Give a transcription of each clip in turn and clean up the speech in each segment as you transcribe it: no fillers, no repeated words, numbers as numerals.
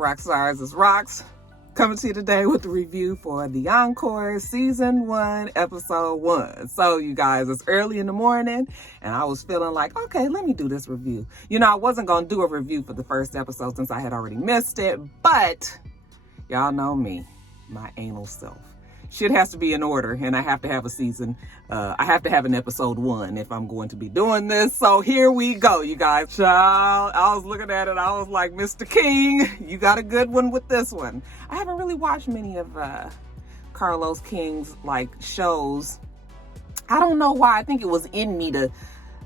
Roxstars? It's Rox coming to you today with a review for the Encore Season 1, Episode 1. So, you guys, it's early in the morning, and I was feeling like, okay, let me do this review. You know, I wasn't going to do a review for the first episode since I had already missed it, but y'all know me, my anal self. Shit has to be in order, and I have to have a season. I have to have an episode 1 if I'm going to be doing this. So here we go, you guys. Child, I was looking at it. I was like, Mr. King, you got a good one with this one. I haven't really watched many of Carlos King's shows. I don't know why. I think it was in me to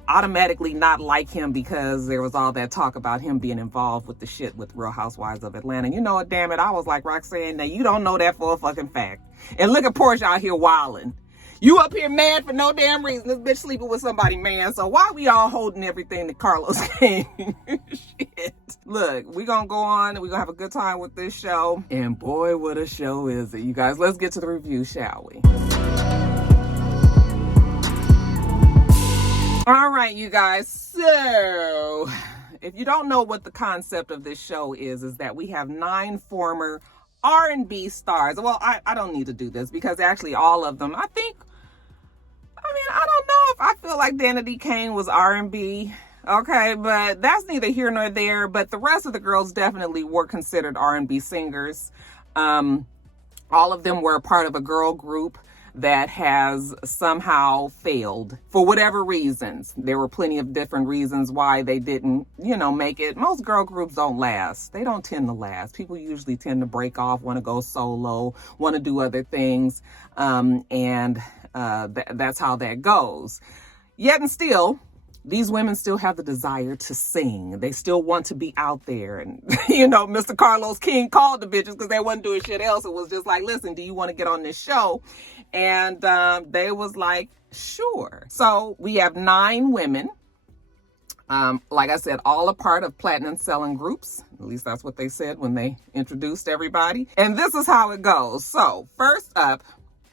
automatically not like him because there was all that talk about him being involved with the shit with Real Housewives of Atlanta. You know what, damn it, I was like, Roxanne, now you don't know that for a fucking fact. And look at Portia out here wilding. You up here mad for no damn reason. This bitch sleeping with somebody, man. So why we all holding everything to Carlos King? Shit. Look, we gonna go on and we gonna have a good time with this show. And boy, what a show is it, you guys. Let's get to the review, shall we? All right, you guys, so if you don't know what the concept of this show is that we have 9 former R&B stars. Well, I don't need to do this because actually all of them, I don't know if I feel like Danity Kane was R&B, okay, but that's neither here nor there, but the rest of the girls definitely were considered R&B singers. All of them were a part of a girl group that has somehow failed for whatever reasons. There were plenty of different reasons why they didn't, make it. Most girl groups don't last. They don't tend to last. People usually tend to break off, want to go solo, want to do other things. That's how that goes. Yet and still, these women still have the desire to sing. They still want to be out there. And, Mr. Carlos King called the bitches because they wasn't doing shit else. It was just like, listen, do you want to get on this show? And they was like, sure. So we have 9 women. Like I said, all a part of platinum selling groups. At least that's what they said when they introduced everybody. And this is how it goes. So first up,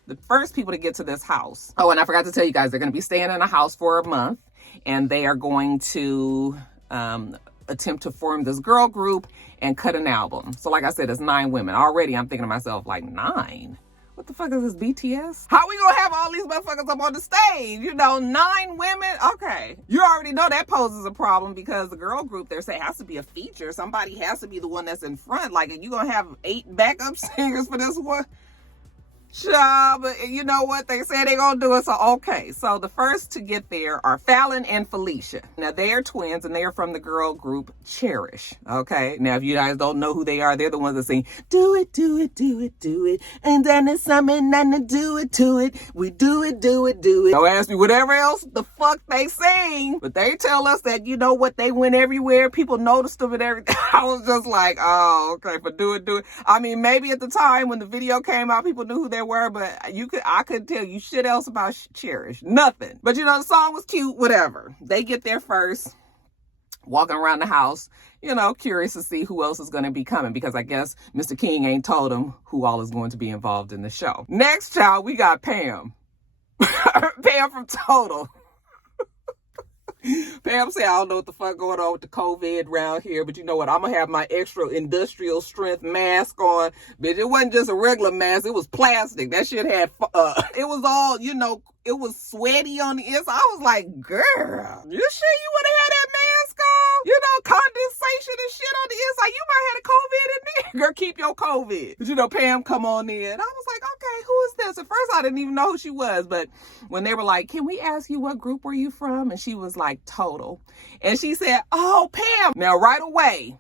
the first people to get to this house. Oh, and I forgot to tell you guys, they're going to be staying in a house for a month. And they are going to attempt to form this girl group and cut an album. So like I said, it's 9 women. Already I'm thinking to myself, 9? What the fuck is this, BTS? How we gonna have all these motherfuckers up on the stage? 9 women? Okay. You already know that poses a problem because the girl group, they're saying, has to be a feature. Somebody has to be the one that's in front. Are you gonna have 8 backup singers for this one? Child, but you know what? They say they're gonna do it, so okay. So the first to get there are Fallon and Felicia. Now, they are twins, and they are from the girl group Cherish, okay? Now, if you guys don't know who they are, they're the ones that sing, do it, do it, do it, do it, and then it's something and to do it to it. We do it, do it, do it. Don't ask me whatever else the fuck they sing, but they tell us that, you know what, they went everywhere. People noticed them and everything. I was just like, oh, okay, but do it, do it. I mean, maybe at the time when the video came out, people knew who they were, but I couldn't tell you shit else about Cherish. Nothing. But the song was cute, whatever. They get there first, walking around the house, curious to see who else is going to be coming because I guess Mr. King ain't told them who all is going to be involved in the show. Next, child, we got Pam. Pam from Total. Pam said, I don't know what the fuck going on with the COVID around here, but you know what? I'm going to have my extra industrial strength mask on. Bitch, it wasn't just a regular mask. It was plastic. That shit had, it was all, it was sweaty on the inside. I was like, girl, you sure you want to have that mask on? Condensation and shit on the inside. You might have the COVID in there. Girl, keep your COVID. But Pam come on in. I was like, okay, who is this? At first, I didn't even know who she was. But when they were like, can we ask you what group were you from? And she was like, Total. And she said, oh, Pam. Now, right away,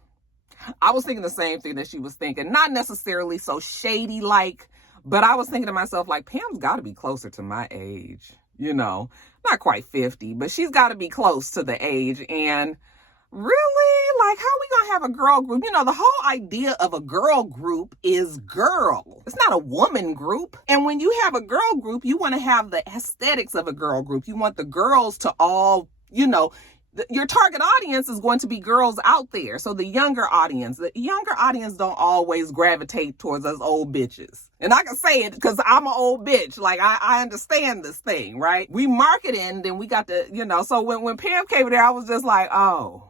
I was thinking the same thing that she was thinking. Not necessarily so shady but I was thinking to myself, Pam's got to be closer to my age. Not quite 50, but she's got to be close to the age. And really? How we gonna have a girl group? The whole idea of a girl group is girl. It's not a woman group. And when you have a girl group, you want to have the aesthetics of a girl group. You want the girls to all, your target audience is going to be girls out there. So the younger audience don't always gravitate towards us old bitches. And I can say it because I'm an old bitch. I understand this thing, right? We marketing, then we got the, so when Pam came there, I was just like, oh,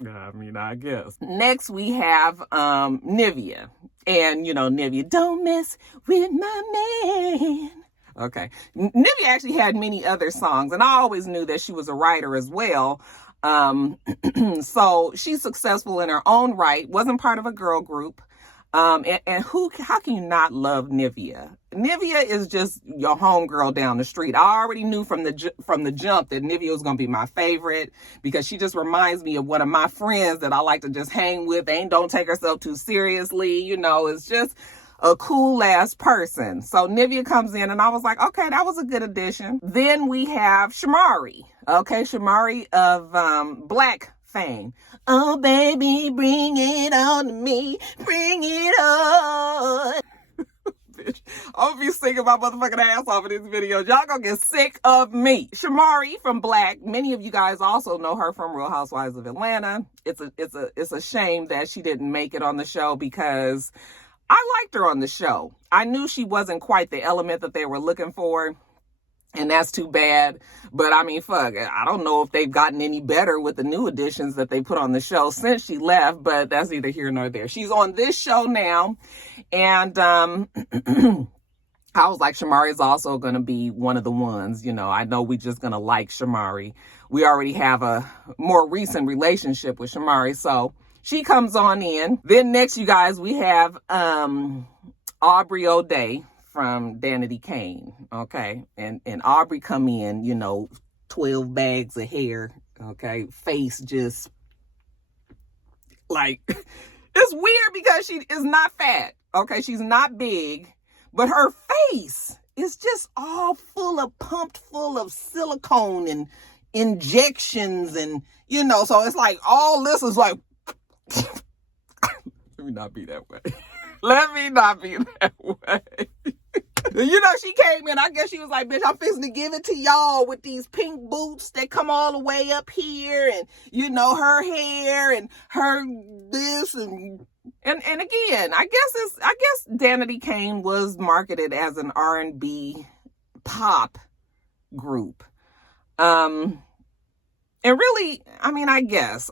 I mean, I guess. Next, we have Nivea. And, you know, Nivea, don't mess with my man. Okay. Nivea actually had many other songs, and I always knew that she was a writer as well. So she's successful in her own right, wasn't part of a girl group. How can you not love Nivea? Nivea is just your homegirl down the street. I already knew from the jump that Nivea was going to be my favorite because she just reminds me of one of my friends that I like to just hang with. Don't take herself too seriously. You know, it's just a cool ass person. So Nivea comes in and I was like, okay, that was a good addition. Then we have Shamari. Okay, Shamari of Black fame. Oh, baby, bring it on to me. Bring it on. Bitch, I'm gonna be singing my motherfucking ass off in this video. Y'all gonna get sick of me. Shamari from Black. Many of you guys also know her from Real Housewives of Atlanta. It's a shame that she didn't make it on the show because I liked her on the show. I knew she wasn't quite the element that they were looking for. And that's too bad. But I mean, fuck, I don't know if they've gotten any better with the new additions that they put on the show since she left, but that's neither here nor there. She's on this show now. And I was like, Shamari is also going to be one of the ones. You know, I know we just going to like Shamari. We already have a more recent relationship with Shamari. So she comes on in. Then next, you guys, we have Aubrey O'Day from Danity Kane, okay? And Aubrey come in, you know, 12 bags of hair, okay? Face just, like, it's weird because she is not fat, okay? She's not big, but her face is just all pumped full of silicone and injections and, you know, so it's like all this is like, let me not be that way. Let me not be that way. You know, she came in, I guess she was like, bitch, I'm fixing to give it to y'all with these pink boots that come all the way up here and, you know, her hair and her this and again, I guess Danity Kane was marketed as an R&B pop group. And really, I mean, I guess,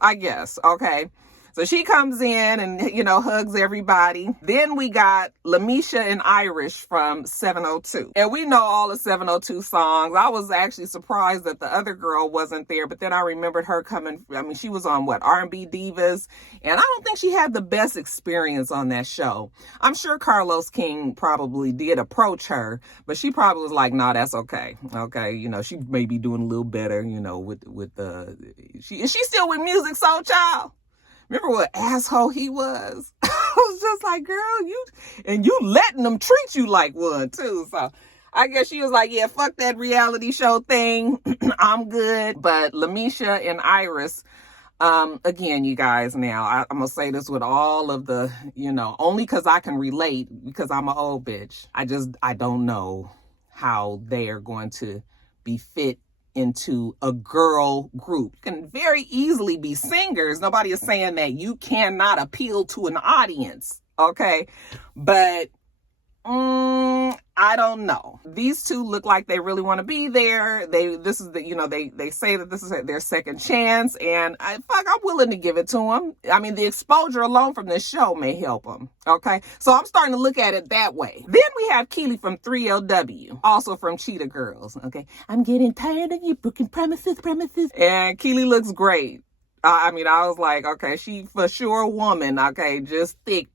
okay. So she comes in and, you know, hugs everybody. Then we got Lamisha and Irish from 702. And we know all the 702 songs. I was actually surprised that the other girl wasn't there, but then I remembered her coming. I mean, she was on R&B Divas. And I don't think she had the best experience on that show. I'm sure Carlos King probably did approach her, but she probably was like, nah, that's okay. Okay. You know, she may be doing a little better, you know, is she still with Music Soul Child? Remember what asshole he was? I was just like, girl, you letting them treat you like one too. So I guess she was like, yeah, fuck that reality show thing. I'm good. But Lamisha and Iris, again, you guys, now I'm going to say this with all of the, you know, only because I can relate because I'm an old bitch. I don't know how they are going to be fit into a girl group. You can very easily be singers. Nobody is saying that you cannot appeal to an audience, okay? But I don't know. These two look like they really want to be there. They say that this is their second chance, and I'm willing to give it to them. I mean, the exposure alone from this show may help them. Okay, so I'm starting to look at it that way. Then we have Keely from 3LW, also from Cheetah Girls. Okay, I'm getting tired of you broken promises. And Keely looks great. I mean, I was like, okay, she for sure a woman. Okay, just thick.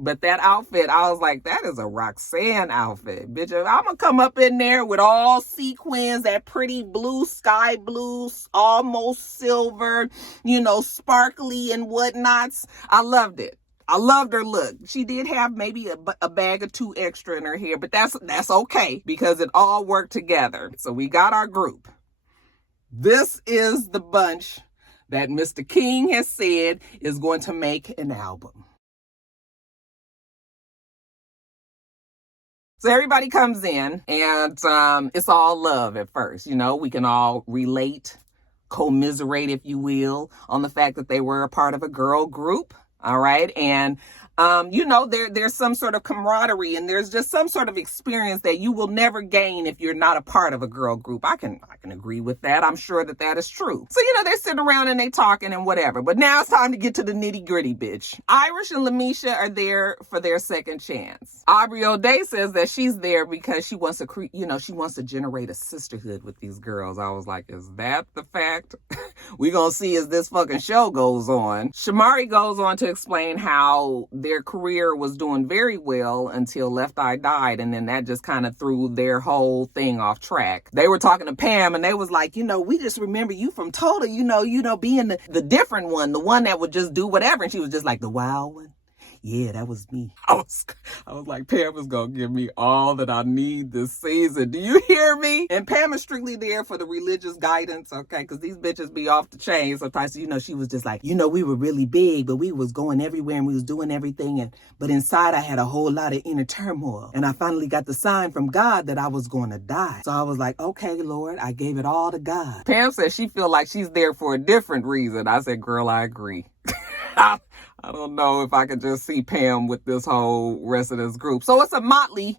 But that outfit, I was like, that is a Roxanne outfit, bitch. I'm gonna come up in there with all sequins, that pretty blue, sky blue, almost silver, you know, sparkly and whatnots. I loved it. I loved her look. She did have maybe a bag or two extra in her hair, but that's okay because it all worked together. So we got our group. This is the bunch that Mr. King has said is going to make an album. So everybody comes in and it's all love at first. You know, we can all relate, commiserate, if you will, on the fact that they were a part of a girl group. All right. And There's some sort of camaraderie, and there's just some sort of experience that you will never gain if you're not a part of a girl group. I can agree with that. I'm sure that is true. So, they're sitting around and they talking and whatever. But now it's time to get to the nitty gritty, bitch. Irish and Lamisha are there for their second chance. Aubrey O'Day says that she's there because she wants to generate a sisterhood with these girls. I was like, is that the fact? We gonna see as this fucking show goes on. Shamari goes on to explain how their career was doing very well until Left Eye died, and then that just kind of threw their whole thing off track. They were talking to Pam, and they was like, we just remember you from Total, being the different one, the one that would just do whatever, and she was just like, the wild one. Yeah, that was me. I was like, Pam is going to give me all that I need this season. Do you hear me? And Pam is strictly there for the religious guidance, okay? Because these bitches be off the chain sometimes. She was just like, we were really big, but we was going everywhere and we was doing everything. But inside I had a whole lot of inner turmoil. And I finally got the sign from God that I was going to die. So I was like, okay, Lord, I gave it all to God. Pam says she feel like she's there for a different reason. I said, girl, I agree. I don't know if I could just see Pam with this whole rest of this group. So it's a motley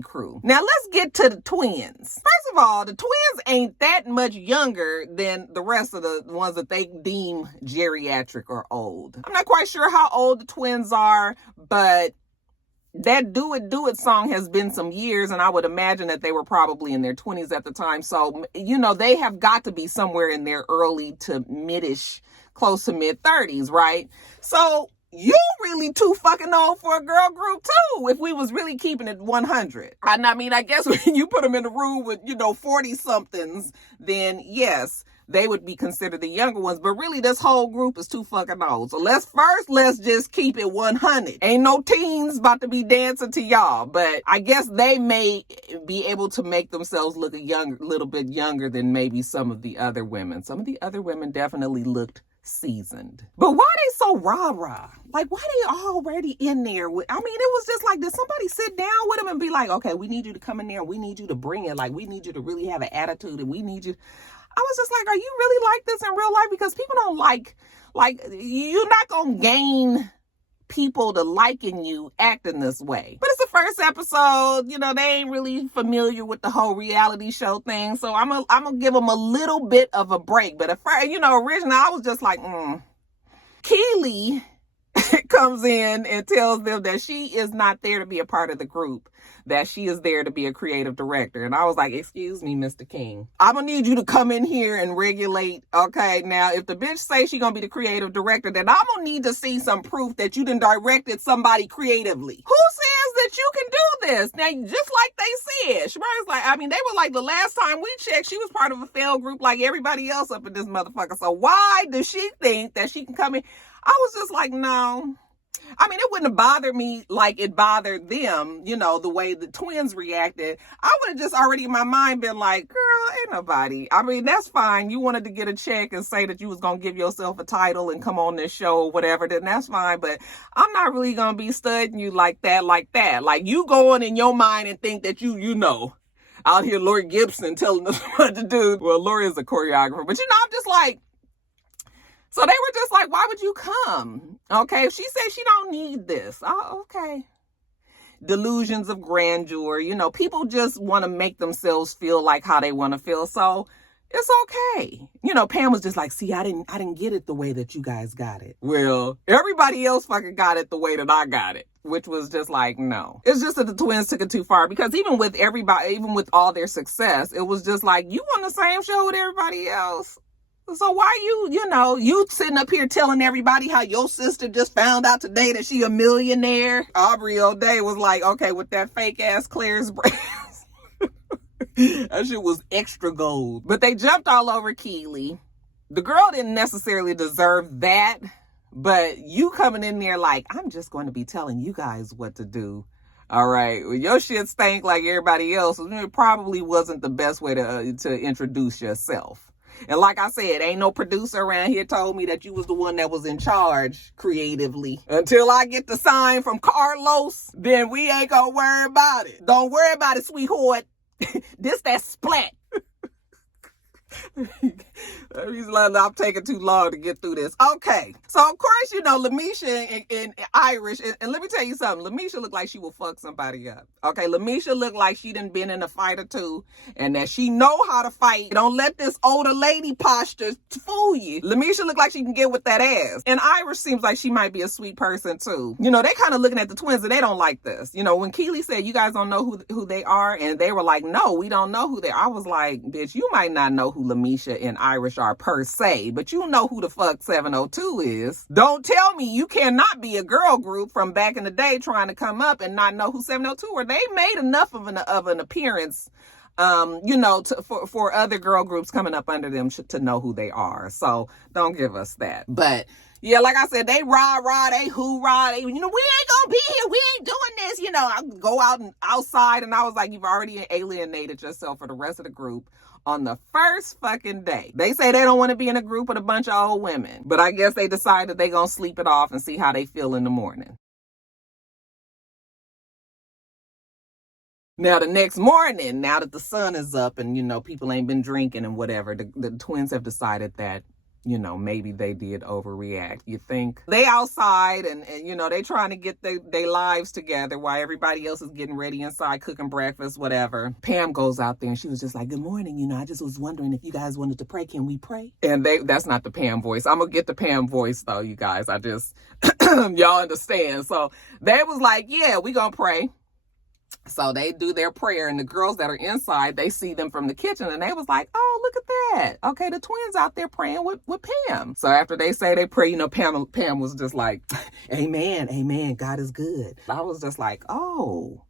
crew. Now let's get to the twins. First of all, the twins ain't that much younger than the rest of the ones that they deem geriatric or old. I'm not quite sure how old the twins are, but that Do It song has been some years, and I would imagine that they were probably in their 20s at the time. So, they have got to be somewhere in their early to midish, close to mid 30s, right? So you really too fucking old for a girl group too, if we was really keeping it 100. And I guess when you put them in the room with, 40 somethings, then yes, they would be considered the younger ones. But really, this whole group is too fucking old. So let's just keep it 100. Ain't no teens about to be dancing to y'all. But I guess they may be able to make themselves look little bit younger than maybe some of the other women. Some of the other women definitely looked seasoned. But why they so rah-rah? Like, why they already in there with, it was just like, did somebody sit down with them and be like, okay, we need you to come in there, we need you to bring it, like, we need you to really have an attitude, and we need you. I was just like, are you really like this in real life? Because people don't like you're not gonna gain people to liking you acting this way. But it's the first episode, they ain't really familiar with the whole reality show thing, so I'm gonna give them a little bit of a break. But at first, originally I was just like, Keely comes in and tells them that she is not there to be a part of the group, that she is there to be a creative director. And I was like, excuse me, Mr. King, I'm gonna need you to come in here and regulate. Okay, now if the bitch say she gonna be the creative director, then I'm gonna need to see some proof that you done directed somebody creatively. Who says that you can do this? Now, just like they said, Shamari's like, they were like, the last time we checked, she was part of a failed group like everybody else up in this motherfucker. So why does she think that she can come in? I was just like, no. It wouldn't have bothered me like it bothered them, the way the twins reacted. I would have just already in my mind been like, girl, ain't nobody. That's fine. You wanted to get a check and say that you was going to give yourself a title and come on this show or whatever, then that's fine. But I'm not really going to be studying you like that. Like you going in your mind and think that out here Lori Gibson telling us what to do. Well, Lori is a choreographer, but I'm just like, so they were just like, why would you come? Okay, if she said she don't need this. Oh, okay. Delusions of grandeur. People just want to make themselves feel like how they want to feel. So it's okay. Pam was just like, see, I didn't get it the way that you guys got it. Well, everybody else fucking got it the way that I got it, which was just like, no. It's just that the twins took it too far, because even with all their success, it was just like, you on the same show with everybody else. So why you sitting up here telling everybody how your sister just found out today that she a millionaire? Aubrey O'Day was like, okay, with that fake ass Claire's brand. That shit was extra gold. But they jumped all over Keely. The girl didn't necessarily deserve that, but you coming in there like, I'm just going to be telling you guys what to do. All right, well, your shit stank like everybody else. It probably wasn't the best way to introduce yourself. And like I said, ain't no producer around here told me that you was the one that was in charge creatively. Until I get the sign from Carlos, then we ain't gonna worry about it. Don't worry about it, sweetheart. This that splat. I'm taking too long to get through this. Okay. So, of course, you know, Lamisha and Irish, and let me tell you something. Lamisha looked like she will fuck somebody up. Okay, Lamisha looked like she done been in a fight or two, and that she know how to fight. Don't let this older lady posture fool you. Lamisha looked like she can get with that ass. And Irish seems like she might be a sweet person, too. You know, they kind of looking at the twins, and they don't like this. You know, when Keely said, you guys don't know who they are, and they were like, no, we don't know who they are. I was like, bitch, you might not know who Lamisha and Irish are per se, but you know who the fuck 702 is. Don't tell me you cannot be a girl group from back in the day trying to come up and not know who 702 were. They made enough of an appearance, you know, for other girl groups coming up under them to know who they are. So don't give us that. But yeah, like I said, they rah, they hoorah, they, you know, we ain't gonna be here, we ain't doing this, you know. I go outside, and I was like, you've already alienated yourself for the rest of the group on the first fucking day. They say they don't want to be in a group with a bunch of old women, but I guess they decided they gonna sleep it off and see how they feel in the morning. Now, the next morning, now that the sun is up and, you know, people ain't been drinking and whatever, the twins have decided that, you know, maybe they did overreact. You think? They outside and you know, they trying to get their lives together while everybody else is getting ready inside, cooking breakfast, whatever. Pam goes out there and she was just like, good morning. You know, I just was wondering if you guys wanted to pray. Can we pray? And that's not the Pam voice. I'm going to get the Pam voice though, you guys. I just, y'all understand. So they was like, yeah, we going to pray. So they do their prayer, and the girls that are inside, they see them from the kitchen, and they was like, oh, look at that. Okay, the twins out there praying with Pam. So after they say they pray, you know, Pam was just like, amen, God is good. I was just like, oh.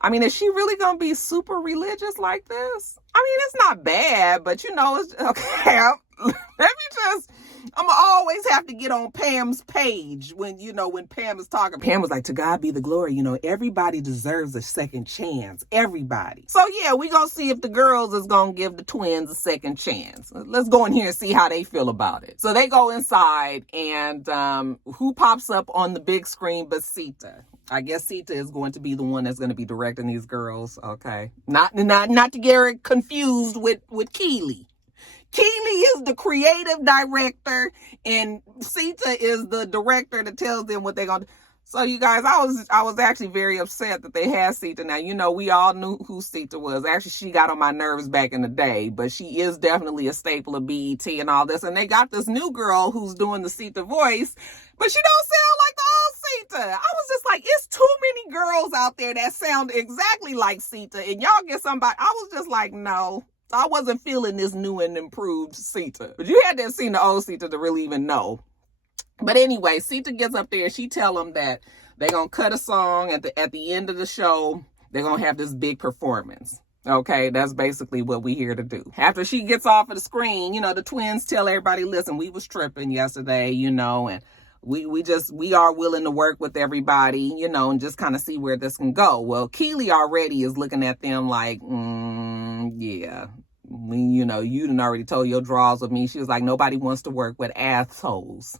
I mean, is she really going to be super religious like this? I mean, it's not bad, but, you know, it's okay. I'm going to always have to get on Pam's page when Pam is talking. Pam was like, to God be the glory. You know, everybody deserves a second chance. Everybody. So, yeah, we going to see if the girls is going to give the twins a second chance. Let's go in here and see how they feel about it. So they go inside, and who pops up on the big screen but Sita? I guess Sita is going to be the one that's going to be directing these girls. Okay. Not to get confused with Keely. Keely is the creative director, and Sita is the director that tells them what they're going to do. So, you guys, I was actually very upset that they had Sita. Now, you know, we all knew who Sita was. Actually, she got on my nerves back in the day, but she is definitely a staple of BET and all this. And they got this new girl who's doing the Sita voice, but she don't sound like the old Sita. I was just like, it's too many girls out there that sound exactly like Sita, and y'all get somebody. I was just like, no. I wasn't feeling this new and improved Sita. But you had to have seen the old Sita to really even know. But anyway, Sita gets up there and she tell them that they're going to cut a song at the end of the show. They're going to have this big performance. Okay, that's basically what we here to do. After she gets off of the screen, you know, the twins tell everybody, listen, we was tripping yesterday, you know, and we are willing to work with everybody, you know, and just kind of see where this can go. Well, Keely already is looking at them like, yeah, you know, you done already told your draws with me. She was like, nobody wants to work with assholes.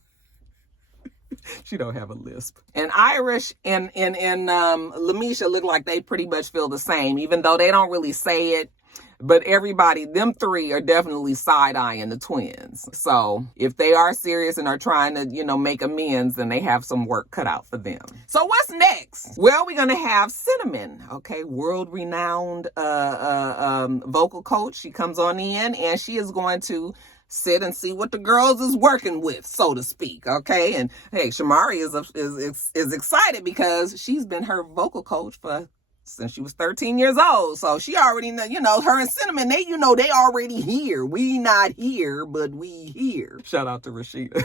She don't have a lisp. And Irish and Lamisha look like they pretty much feel the same, even though they don't really say it. But everybody, them three are definitely side-eyeing the twins. So if they are serious and are trying to, you know, make amends, then they have some work cut out for them. So what's next? Well, we're going to have Cinnamon, okay, world-renowned vocal coach. She comes on in, and she is going to sit and see what the girls is working with, so to speak, okay? And hey, Shamari is excited because she's been her vocal coach since she was 13 years old. So she already know, you know, her and Cinnamon, they already here. We not here, but we here. Shout out to Rashida.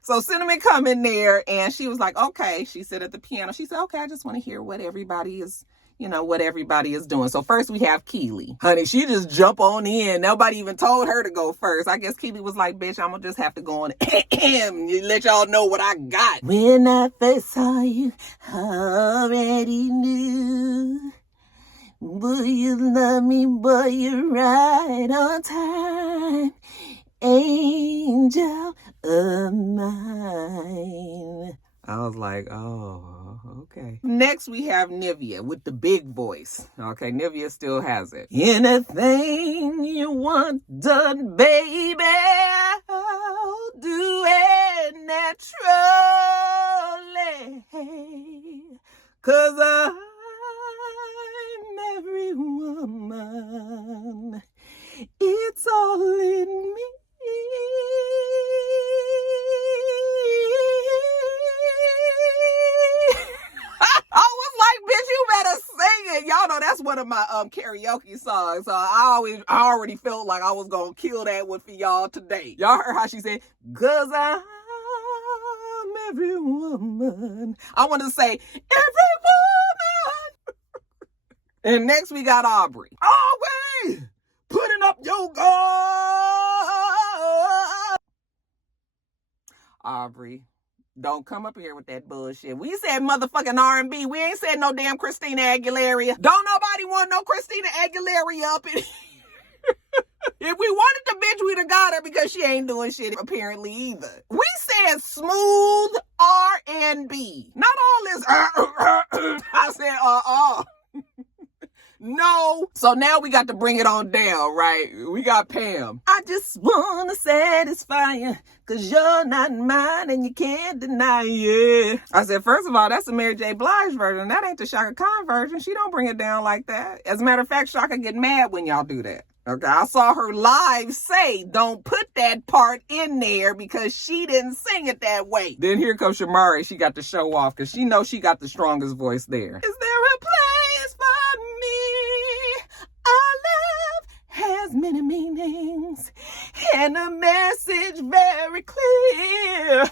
So Cinnamon come in there and she was like, okay. She sat at the piano. She said, okay, I just want to hear what everybody is, you know, what everybody is doing. So first we have Keely. Honey, she just jump on in. Nobody even told her to go first. I guess Keely was like, bitch, I'm going to just have to go on and let y'all know what I got. When I first saw you, I already knew. Boy, you love me, boy, you're right on time. Angel of mine. I was like, oh, okay. Next, we have Nivea with the big voice. Okay, Nivea still has it. Anything you want done, baby, I'll do it naturally. 'Cause I'm every woman. It's all in me. I was like, bitch, you better sing it. Y'all know that's one of my karaoke songs. So I already felt like I was gonna kill that one for y'all today. Y'all heard how she said, 'cause I'm every woman. I want to say, every woman. And next we got Aubrey. Always putting up your guard. Aubrey, don't come up here with that bullshit. We said motherfucking R&B. We ain't said no damn Christina Aguilera. Don't nobody want no Christina Aguilera up in here. If we wanted the bitch, we'd have got her because she ain't doing shit apparently either. We said smooth R&B. Not all this. I said, No. So now we got to bring it on down, right? We got Pam. I just want to satisfy you, 'cause you're not mine and you can't deny it. I said, first of all, that's the Mary J. Blige version. That ain't the Shaka Khan version. She don't bring it down like that. As a matter of fact, Shaka get mad when y'all do that. Okay, I saw her live say, don't put that part in there because she didn't sing it that way. Then here comes Shamari. She got to show off because she knows she got the strongest voice there. Is there a place for me? Our love has many meanings and a message very clear.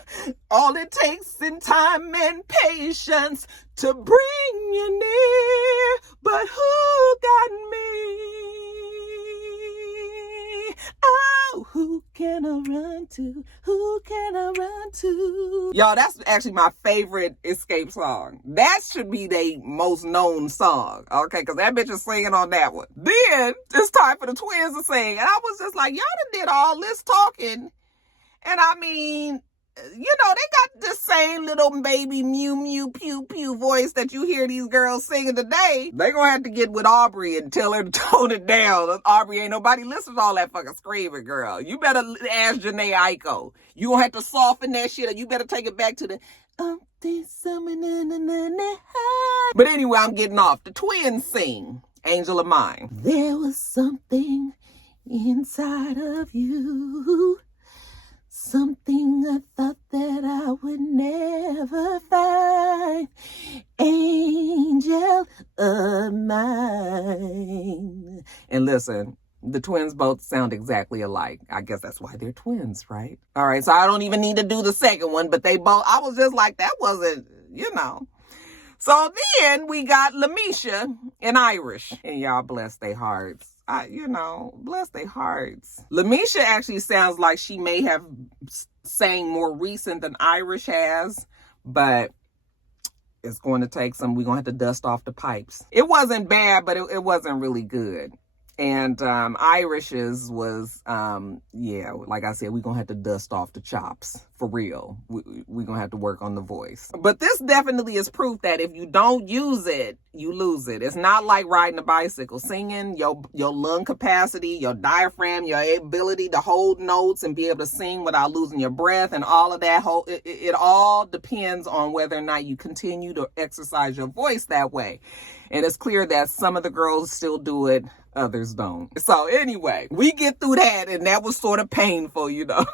All it takes in time and patience to bring you near. But who got me? Oh, who can I run to? Who can I run to? Y'all, that's actually my favorite Escape song. That should be their most known song, okay? Because that bitch is singing on that one. Then it's time for the twins to sing. And I was just like, y'all done did all this talking. And I mean, you know, they got the same little baby mew mew pew pew voice that you hear these girls singing today. They gonna have to get with Aubrey and tell her to tone it down. Aubrey, ain't nobody listen to all that fucking screaming, girl. You better ask Janae Aiko. You gonna have to soften that shit, or you better take it back to the But anyway, I'm getting off. The twins sing Angel of Mine. There was something inside of you, something I thought that I would never find. Angel of mine. And listen, the twins both sound exactly alike. I guess that's why they're twins, right? All right, so I don't even need to do the second one, but they both, I was just like, that wasn't, you know. So then we got Lamisha and Irish. And y'all bless their hearts. Bless their hearts. Lamisha actually sounds like she may have sang more recent than Irish has, but it's going to take some, we're going to have to dust off the pipes. It wasn't bad, but it wasn't really good. And Irish's was, like I said, we're going to have to dust off the chops. For real. We're going to have to work on the voice. But this definitely is proof that if you don't use it, you lose it. It's not like riding a bicycle. Singing, your lung capacity, your diaphragm, your ability to hold notes and be able to sing without losing your breath and all of that, it all depends on whether or not you continue to exercise your voice that way. And it's clear that some of the girls still do it, others don't. So anyway, we get through that, and that was sort of painful, you know.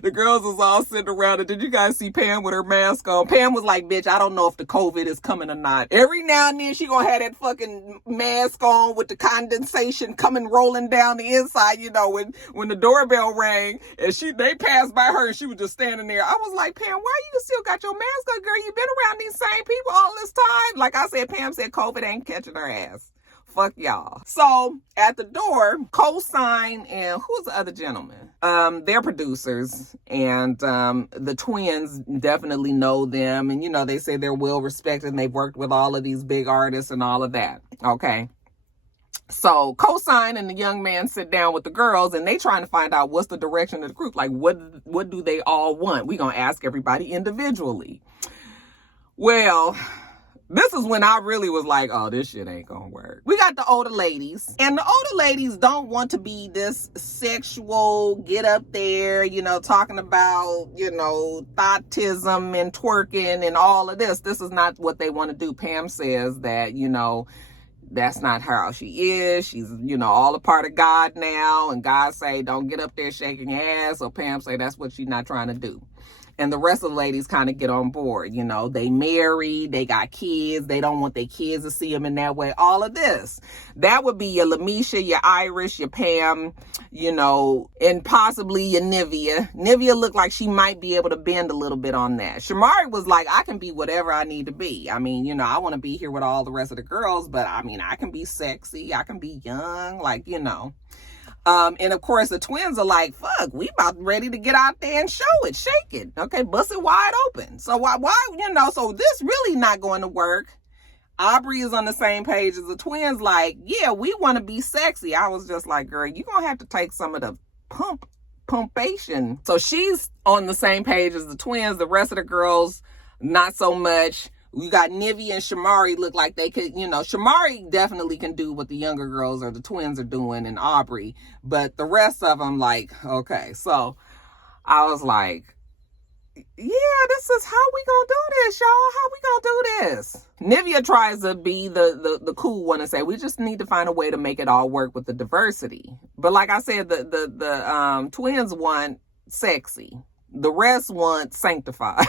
The girls was all sitting around, and did you guys see Pam with her mask on? Pam was like, bitch, I don't know if the COVID is coming or not. Every now and then she gonna have that fucking mask on with the condensation coming rolling down the inside, you know, when the doorbell rang and they passed by her and she was just standing there. I was like, Pam, why you still got your mask on, girl? You been around these same people all this time. Like I said, Pam said COVID ain't catching her ass. Fuck y'all. So at the door, Cosign and who's the other gentleman? They're producers, and the twins definitely know them, and you know they say they're well respected and they've worked with all of these big artists and all of that. Okay. So Cosign and the young man sit down with the girls, and they trying to find out what's the direction of the group. Like what do they all want? We're gonna ask everybody individually. Well, this is when I really was like, oh, this shit ain't gonna work. We got the older ladies, and the older ladies don't want to be this sexual, get up there, you know, talking about, you know, thoughtism and twerking and all of this. This is not what they want to do. Pam says that, you know, that's not how she is. She's, you know, all a part of God now, and God say, don't get up there shaking your ass. So Pam say that's what she's not trying to do. And the rest of the ladies kind of get on board. You know, they married, they got kids, they don't want their kids to see them in that way. All of this. That would be your Lamisha, your Irish, your Pam, you know, and possibly your Nivea. Nivea looked like she might be able to bend a little bit on that. Shamari was like, I can be whatever I need to be. I mean, you know, I want to be here with all the rest of the girls, but I mean, I can be sexy, I can be young, like, you know. And of course the twins are like, fuck, we about ready to get out there and show it, shake it, okay, bust it wide open. So why, you know, so this really not going to work. Aubrey is on the same page as the twins, like, yeah, we want to be sexy. I was just like, girl, you're gonna have to take some of the pumpation. So she's on the same page as the twins. The rest of the girls, not so much. We got Nivea and Shamari look like they could, you know, Shamari definitely can do what the younger girls or the twins are doing, and Aubrey, but the rest of them, like, okay. So I was like, yeah, this is how we gonna do this, y'all. How we gonna do this? Nivea tries to be the cool one and say, we just need to find a way to make it all work with the diversity. But like I said, the twins want sexy. The rest want sanctified.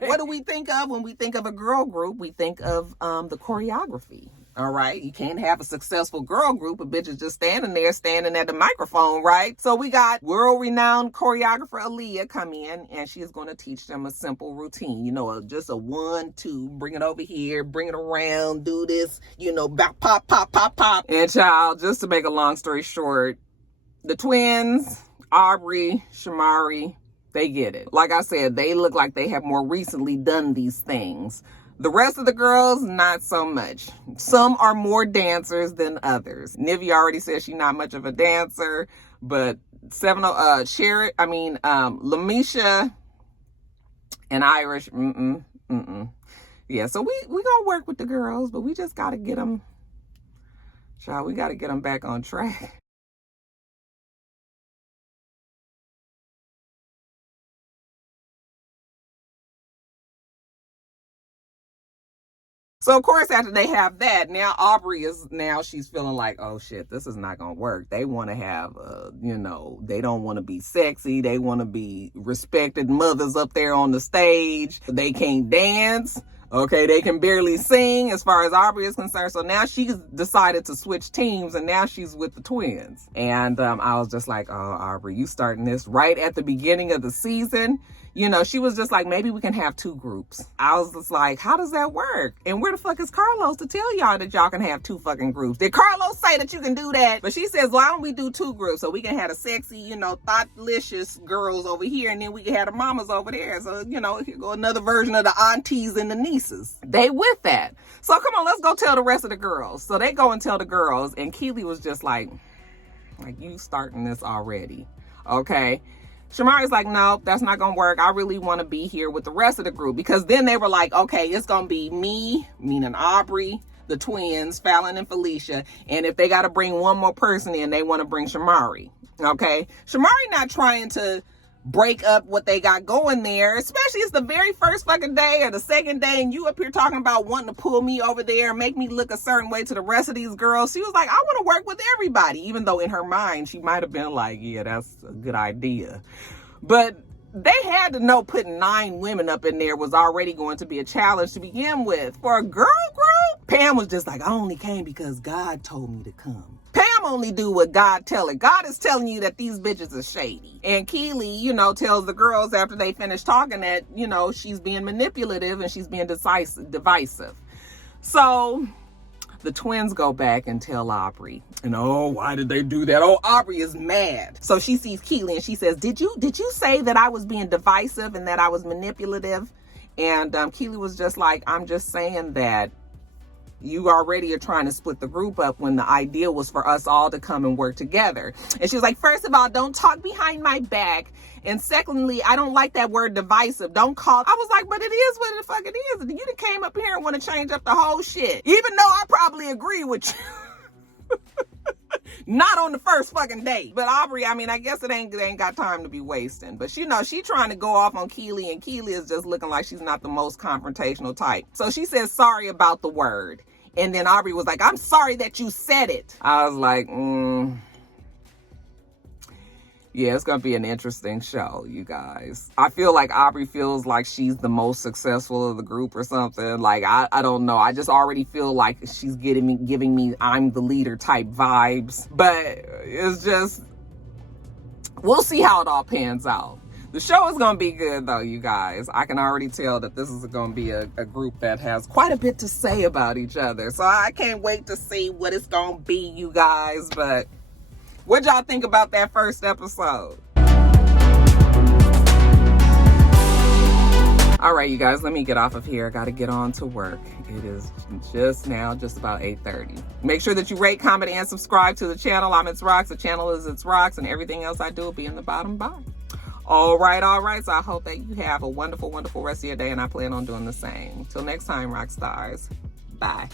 What do we think of when we think of a girl group? We think of the choreography. All right. You can't have a successful girl group. A bitch is just standing there, standing at the microphone, right? So we got world-renowned choreographer Aaliyah come in, and she is going to teach them a simple routine. You know, just a 1, 2, bring it over here, bring it around, do this, you know, pop, pop, pop, pop, pop. And child, just to make a long story short, the twins, Aubrey, Shamari, they get it. Like I said, they look like they have more recently done these things. The rest of the girls, not so much. Some are more dancers than others. Nivea already said she's not much of a dancer, but Lamisha and Irish, yeah, so we gonna work with the girls, but we just gotta get them, child, we gotta get them back on track. So, of course, after they have that, now Aubrey she's feeling like, oh, shit, this is not going to work. They want to have, you know, they don't want to be sexy. They want to be respected mothers up there on the stage. They can't dance. Okay, they can barely sing as far as Aubrey is concerned. So now she's decided to switch teams, and now she's with the twins. And I was just like, oh, Aubrey, you starting this right at the beginning of the season. You know, she was just like, maybe we can have 2 groups. I was just like, how does that work? And where the fuck is Carlos to tell y'all that y'all can have 2 fucking groups? Did Carlos say that you can do that? But she says, why don't we do 2 groups? So we can have the sexy, you know, thoughtlicious girls over here, and then we can have the mamas over there. So, you know, here go another version of the aunties and the nieces. They with that. So come on, let's go tell the rest of the girls. So they go and tell the girls, and Keely was just like you starting this already. Okay. Shamari's like, no, that's not going to work. I really want to be here with the rest of the group, because then they were like, okay, it's going to be me, meaning Aubrey, the twins, Fallon and Felicia. And if they got to bring one more person in, they want to bring Shamari. Okay. Shamari not trying to break up what they got going there, especially it's the very first fucking day or the second day, and you up here talking about wanting to pull me over there and make me look a certain way to the rest of these girls. She was like, I want to work with everybody, even though in her mind she might have been like, yeah, that's a good idea. But they had to know putting 9 women up in there was already going to be a challenge to begin with. For a girl group, Pam was just like, I only came because God told me to come. Pam only do what God tell her. God is telling you that these bitches are shady. And Keely, you know, tells the girls after they finish talking that, you know, she's being manipulative and she's being divisive. So the twins go back and tell Aubrey. And oh, why did they do that? Oh, Aubrey is mad. So she sees Keely and she says, did you say that I was being divisive and that I was manipulative? And Keely was just like, I'm just saying that you already are trying to split the group up when the idea was for us all to come and work together. And she was like, first of all, don't talk behind my back. And secondly, I don't like that word divisive. Don't call. I was like, but it is what the fuck it is. And you done came up here and want to change up the whole shit. Even though I probably agree with you. Not on the first fucking date. But Aubrey, I mean, I guess it ain't got time to be wasting. But you know, she trying to go off on Keely, and Keely is just looking like she's not the most confrontational type. So she says sorry about the word. And then Aubrey was like, I'm sorry that you said it. I was like, yeah, it's going to be an interesting show, you guys. I feel like Aubrey feels like she's the most successful of the group or something. Like, I don't know. I just already feel like she's giving me I'm the leader type vibes. But it's just, we'll see how it all pans out. The show is going to be good, though, you guys. I can already tell that this is going to be a group that has quite a bit to say about each other. So I can't wait to see what it's going to be, you guys. But what'd y'all think about that first episode? All right, you guys, let me get off of here. I got to get on to work. It is just about 8:30. Make sure that you rate, comment, and subscribe to the channel. I'm itsrox. The channel is itsrox, and everything else I do will be in the bottom bar. All right. So I hope that you have a wonderful, wonderful rest of your day, and I plan on doing the same. Till next time, Roxstars. Bye.